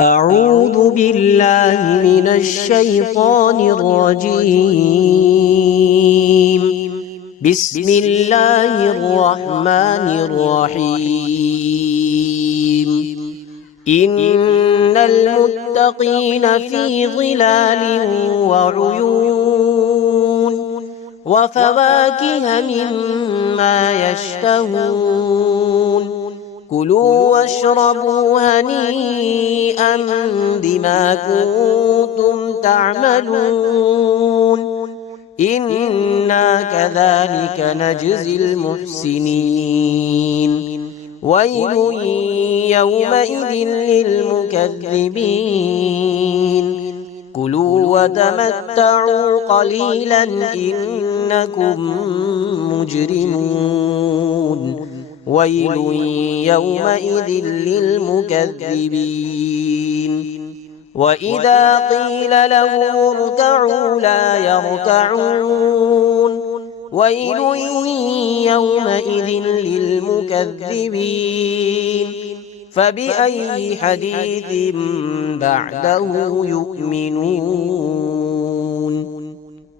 أعوذ بالله من الشيطان الرجيم. بسم الله الرحمن الرحيم. إن المتقين في ظلال وعيون وفواكه مما يشتهون. كلوا واشربوا هنيئا بما كنتم تعملون. إنا كذلك نجزي المحسنين. ويل يومئذ للمكذبين. كلوا وتمتعوا قليلا إنكم مجرمون. ويل يومئذ للمكذبين. وإذا قيل لهم اركعوا لا يركعون. ويل يومئذ للمكذبين. فبأي حديث بعده يؤمنون.